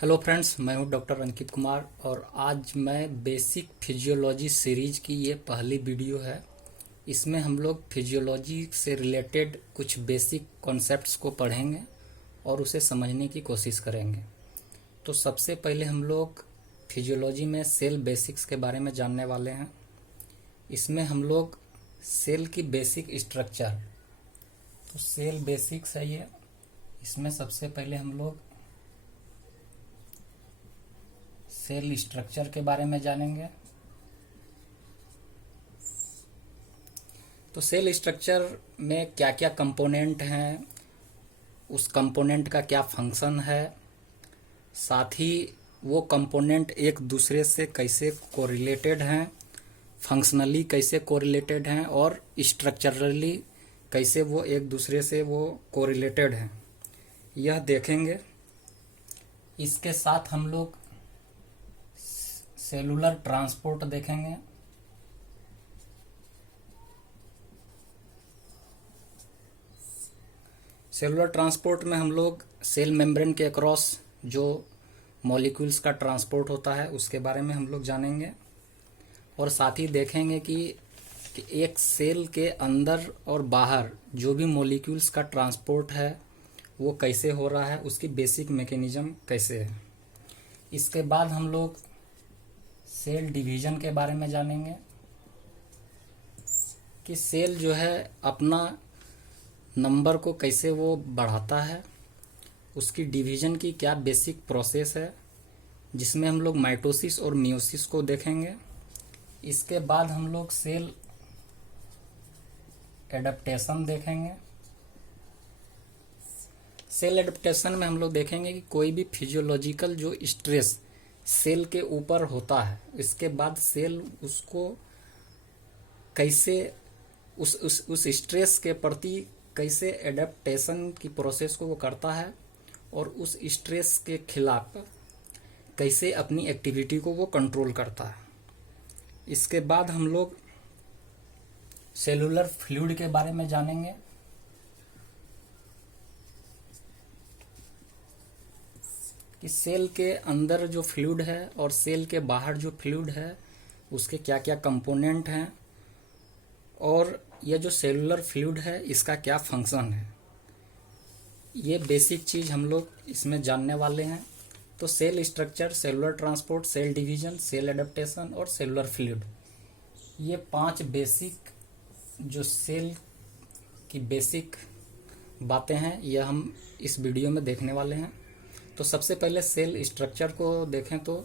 Hello friends, मैं हूं doctor Ankit Kumar और आज मैं बेसिक फिजियोलॉजी सीरीज की ये पहली वीडियो है। इसमें हम लोग फिजियोलॉजी से रिलेटेड कुछ बेसिक कॉन्सेप्ट्स को पढ़ेंगे और उसे समझने की कोशिश करेंगे। तो सबसे पहले हम लोग फिजियोलॉजी में सेल बेसिक्स के बारे में जानने वाले हैं। इसमें हम लोग सेल की बेसिक स्ट्रक्चर, तो सेल बेसिक्स है ये। इसमें सबसे पहले हम लोग सेल स्ट्रक्चर के बारे में जानेंगे। तो सेल स्ट्रक्चर में क्या क्या कंपोनेंट हैं, उस कंपोनेंट का क्या फंक्शन है, साथ ही वो कंपोनेंट एक दूसरे से कैसे कोरिलेटेड हैं, फंक्शनली कैसे कोरिलेटेड हैं और स्ट्रक्चरली कैसे वो एक दूसरे से वो कोरिलेटेड हैं, यह देखेंगे। इसके साथ हम लोग सेलुलर ट्रांसपोर्ट देखेंगे। सेलुलर ट्रांसपोर्ट में हम लोग सेल मेम्ब्रेन के अक्रॉस जो मॉलिक्यूल्स का ट्रांसपोर्ट होता है उसके बारे में हम लोग जानेंगे और साथ ही देखेंगे कि एक सेल के अंदर और बाहर जो भी मॉलिक्यूल्स का ट्रांसपोर्ट है वो कैसे हो रहा है, उसकी बेसिक मैकेनिज्म कैसे है। इसके बाद हम लोग सेल डिवीजन के बारे में जानेंगे कि सेल जो है अपना नंबर को कैसे वो बढ़ाता है, उसकी डिवीजन की क्या बेसिक प्रोसेस है, जिसमें हम लोग माइटोसिस और मियोसिस को देखेंगे। इसके बाद हम लोग सेल एडेप्टेशन देखेंगे। सेल एडेप्टेशन में हम लोग देखेंगे कि कोई भी फिजियोलॉजिकल जो स्ट्रेस सेल के ऊपर होता है, इसके बाद सेल उसको कैसे उस स्ट्रेस के प्रति कैसे एडेप्टेशन की प्रोसेस को वो करता है और उस स्ट्रेस के खिलाफ कैसे अपनी एक्टिविटी को वो कंट्रोल करता है। इसके बाद हम लोग सेलुलर फ्लूइड के बारे में जानेंगे। कि सेल के अंदर जो फ्लूइड है और सेल के बाहर जो फ्लूइड है उसके क्या क्या कंपोनेंट हैं और यह जो सेलुलर फ्लूइड है इसका क्या फंक्शन है, ये बेसिक चीज़ हम लोग इसमें जानने वाले हैं। तो cell structure, cellular transport, cell division, cell adaptation और सेलुलर फ्लूइड, ये 5 बेसिक जो सेल की बेसिक बातें हैं यह हम इस वीडियो में देखने वाले हैं। तो सबसे पहले सेल स्ट्रक्चर को देखें तो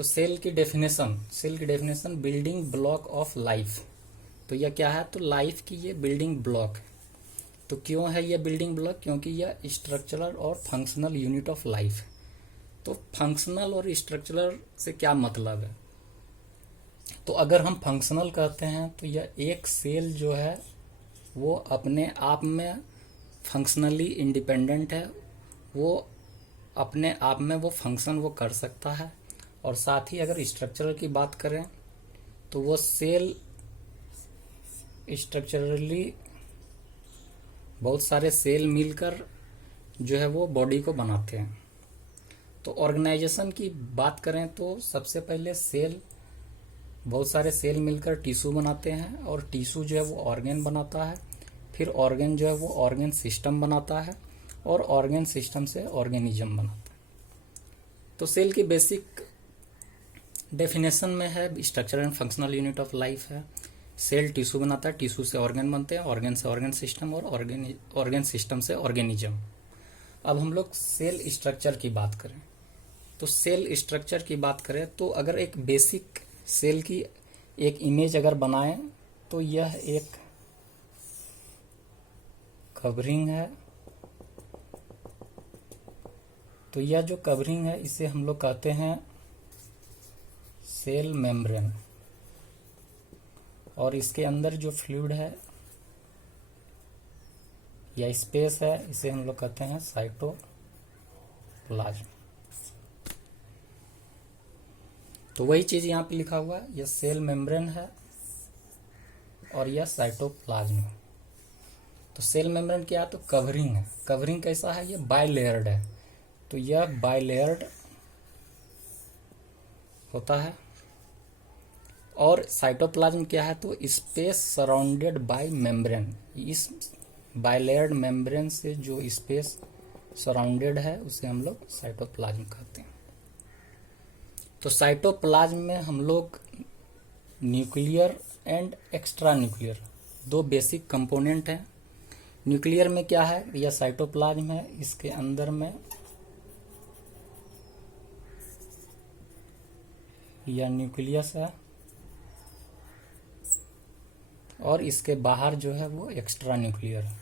सेल की definition building block of life. तो यह क्या है, तो लाइफ की ये बिल्डिंग ब्लॉक है। तो क्यों है यह बिल्डिंग ब्लॉक, क्योंकि यह स्ट्रक्चरल और फंक्शनल यूनिट ऑफ लाइफ है। तो फंक्शनल और स्ट्रक्चरल से क्या मतलब है, तो अगर हम फंक्शनल कहते हैं तो यह एक सेल जो है वो अपने आप में फंक्शनली इंडिपेंडेंट है, वो अपने आप में वो फंक्शन वो कर सकता है। और साथ ही अगर स्ट्रक्चरल की बात करें तो वो सेल स्ट्रक्चरली बहुत सारे सेल मिलकर जो है वो बॉडी को बनाते हैं। तो ऑर्गेनाइजेशन की बात करें तो सबसे पहले सेल, बहुत सारे सेल मिलकर टिश्यू बनाते हैं और टिश्यू जो है वो ऑर्गन बनाता है, फिर ऑर्गन जो है वो ऑर्गन सिस्टम बनाता है और ऑर्गन सिस्टम से ऑर्गेनिज्म बनाता है। तो सेल की बेसिक डेफिनेशन में है structure and functional unit of life है। सेल टिश्यू बनाता है, टिश्यू से ऑर्गन बनते हैं, ऑर्गन से ऑर्गन सिस्टम और ऑर्गन सिस्टम से ऑर्गेनिज्म। अब हम लोग सेल स्ट्रक्चर की बात करें तो सेल स्ट्रक्चर की बात करें तो अगर एक बेसिक सेल की एक इमेज अगर बनाएं तो यह एक कवरिंग है। तो यह जो कवरिंग है इसे हम लोग कहते हैं सेल मेम्ब्रेन और इसके अंदर जो फ्लूइड है या स्पेस है इसे हम लोग कहते हैं साइटोप्लाज्म। तो वही चीज यहाँ पे लिखा हुआ है, यह सेल मेम्ब्रेन है और यह साइटोप्लाज्म है। तो सेल मेम्ब्रेन क्या है, तो कवरिंग है। कवरिंग कैसा है, ये बाइलेयर्ड है। तो यह बाइलेयर्ड होता है। और साइटोप्लाज्म क्या है, तो स्पेस सराउंडेड बाय मेम्ब्रेन। इस बाइलेयर्ड मेम्ब्रेन से जो स्पेस सराउंडेड है उसे हम लोग साइटोप्लाज्म कहते हैं। तो साइटोप्लाज्म में हम लोग न्यूक्लियर एंड एक्स्ट्रा न्यूक्लियर दो बेसिक कंपोनेंट हैं। न्यूक्लियर में क्या है, यह साइटोप्लाज्म है, इसके अंदर में यह न्यूक्लियस है और इसके बाहर जो है वो एक्स्ट्रा न्यूक्लियर है।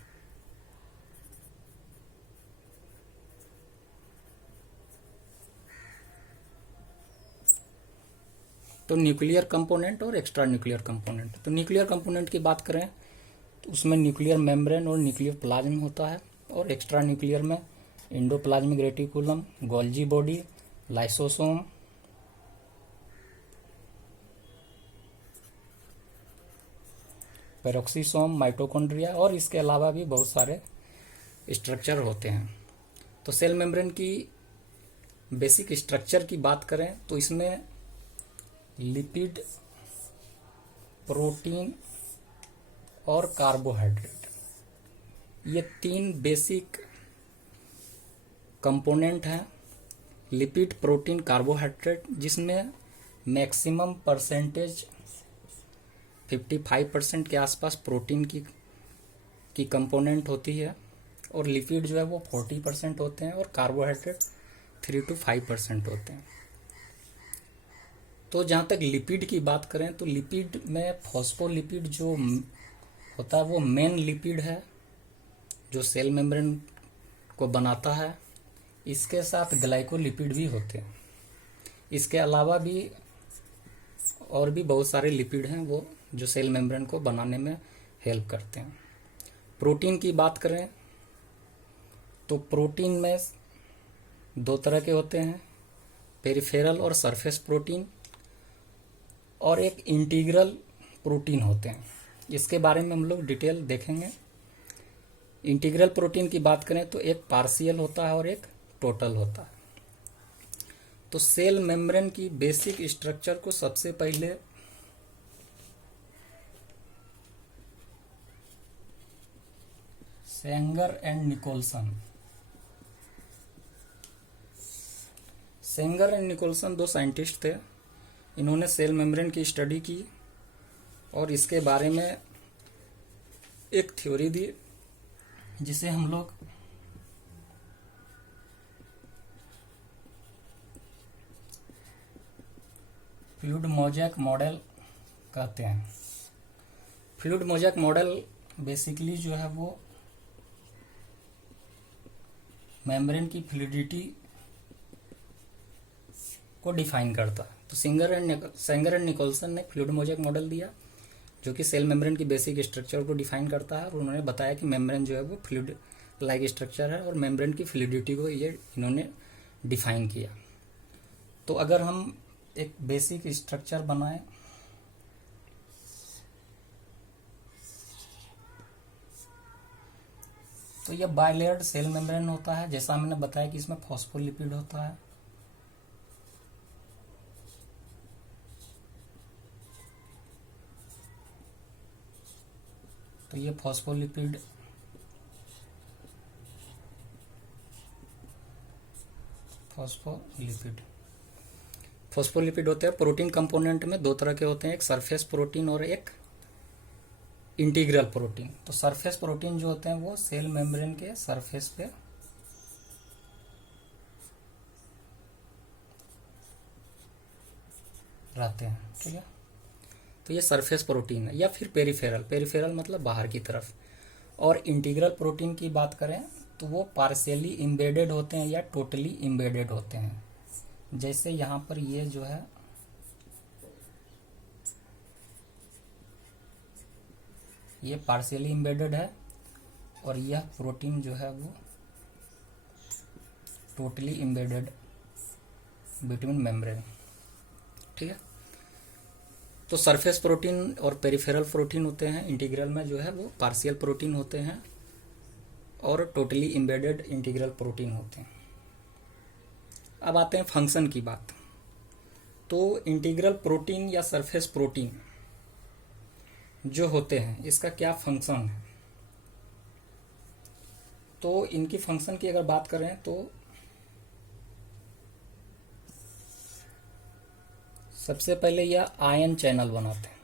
तो न्यूक्लियर कंपोनेंट और एक्स्ट्रा न्यूक्लियर कंपोनेंट। तो न्यूक्लियर कंपोनेंट की बात करें तो उसमें न्यूक्लियर मेम्ब्रेन और न्यूक्लियर प्लाज्म होता है, और एक्स्ट्रा न्यूक्लियर में endoplasmic reticulum, Golgi body, lysosome, peroxisome, mitochondria और इसके अलावा भी बहुत सारे स्ट्रक्चर होते हैं। तो सेल मेम्ब्रेन की बेसिक स्ट्रक्चर की बात करें तो इसमें लिपिड, प्रोटीन और कार्बोहाइड्रेट, ये तीन बेसिक कंपोनेंट हैं। लिपिड, प्रोटीन, कार्बोहाइड्रेट, जिसमें मैक्सिमम परसेंटेज 55% के आसपास प्रोटीन की कंपोनेंट होती है, और लिपिड जो है वो 40% होते हैं, और कार्बोहाइड्रेट 3 to 5% होते हैं। तो जहाँ तक लिपिड की बात करें तो लिपिड में फॉस्फोलिपिड जो होता है वो मेन लिपिड है जो सेल मेम्ब्रेन को बनाता है। इसके साथ ग्लाइकोलिपिड भी होते हैं। इसके अलावा भी और भी बहुत सारे लिपिड हैं वो जो सेल मेम्ब्रेन को बनाने में हेल्प करते हैं। प्रोटीन की बात करें तो प्रोटीन में दो तरह के होते हैं, पेरिफेरल और सरफेस प्रोटीन, और एक इंटीग्रल प्रोटीन होते हैं। इसके बारे में हम लोग डिटेल देखेंगे। इंटीग्रल प्रोटीन की बात करें तो एक पार्शियल होता है और एक टोटल होता है। तो सेल मेम्ब्रेन की बेसिक स्ट्रक्चर को सबसे पहले सेंगर एंड निकोलसन दो साइंटिस्ट थे। इन्होंने सेल मेम्ब्रेन की स्टडी की और इसके बारे में एक थ्योरी दी जिसे हम लोग फ्लूइड मोज़ेक मॉडल कहते हैं। फ्लूइड मोज़ेक मॉडल बेसिकली जो है वो मेम्ब्रेन की फ्लूइडिटी को डिफाइन करता है। तो सेंगर एंड निकोलसन ने फ्लूइड मोज़ेक मॉडल दिया जो कि सेल मेम्ब्रेन की बेसिक स्ट्रक्चर को डिफाइन करता है, और उन्होंने बताया कि मेम्ब्रेन जो है वो फ्लूइड लाइक स्ट्रक्चर है और मेम्ब्रेन की फ्लूइडिटी को ये इन्होंने डिफाइन किया। तो अगर हम एक बेसिक स्ट्रक्चर बनाएं तो यह बाइलेयर्ड सेल मेम्ब्रेन होता है। जैसा मैंने बताया कि इसमें फॉस्फोलिपिड होता है, तो ये फॉस्फोलिपिड होते हैं। प्रोटीन कंपोनेंट में दो तरह के होते हैं, एक सरफेस प्रोटीन और एक इंटीग्रल प्रोटीन। तो सरफेस प्रोटीन जो होते हैं वो सेल मेम्ब्रेन के सरफेस पे रहते हैं, ठीक है। तो ये सरफेस प्रोटीन है, या फिर पेरिफेरल मतलब बाहर की तरफ। और इंटीग्रल प्रोटीन की बात करें तो वो पार्शियली इम्बेडेड होते हैं या टोटली इम्बेडेड होते हैं। जैसे यहाँ पर ये जो है ये पार्शियली इम्बेडेड है, और यह प्रोटीन जो है वो टोटली इम्बेडेड बिटवीन मेम्ब्रेन, ठीक है। तो सरफेस प्रोटीन और पेरिफेरल प्रोटीन होते हैं। इंटीग्रल में जो है वो पार्शियल प्रोटीन होते हैं और टोटली इम्बेडेड इंटीग्रल प्रोटीन होते हैं। अब आते हैं फंक्शन की बात। तो इंटीग्रल प्रोटीन या सरफेस प्रोटीन जो होते हैं इसका क्या फंक्शन है? तो इनकी फंक्शन की अगर बात करें तो सबसे पहले यह आयन चैनल बनाते हैं,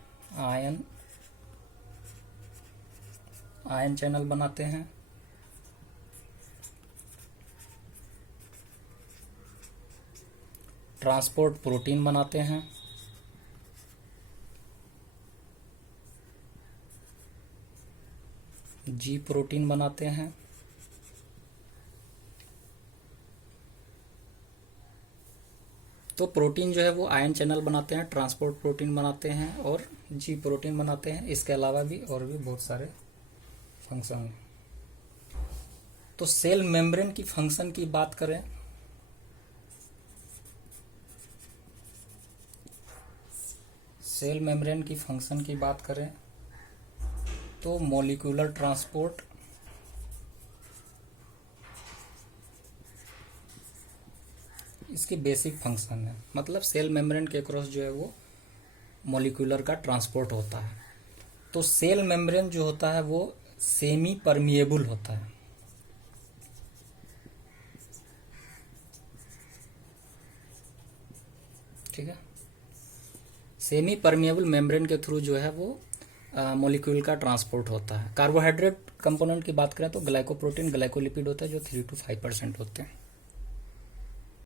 आयन चैनल बनाते हैं। ट्रांसपोर्ट प्रोटीन बनाते हैं। जी प्रोटीन बनाते हैं। तो प्रोटीन जो है वो आयन चैनल बनाते हैं, ट्रांसपोर्ट प्रोटीन बनाते हैं और जी प्रोटीन बनाते हैं। इसके अलावा भी और भी बहुत सारे फंक्शन हैं। तो सेल मेम्ब्रेन की फंक्शन की बात करें सेल मेम्ब्रेन की फंक्शन की बात करें तो मॉलिक्यूलर ट्रांसपोर्ट, इसकी बेसिक फंक्शन है। मतलब सेल मेम्ब्रेन के क्रॉस जो है वो मॉलिक्यूलर का ट्रांसपोर्ट होता है। तो सेल मेम्ब्रेन जो होता है वो सेमी परमिएबल होता है। ठीक है, सेमी परमिएबल मेम्ब्रेन के थ्रू जो है वो मॉलिक्यूल का ट्रांसपोर्ट होता है। कार्बोहाइड्रेट कंपोनेंट की बात करें तो ग्लाइकोप्रोटीन, ग्लाइकोलिपिड होता है जो 3 to 5% होते हैं।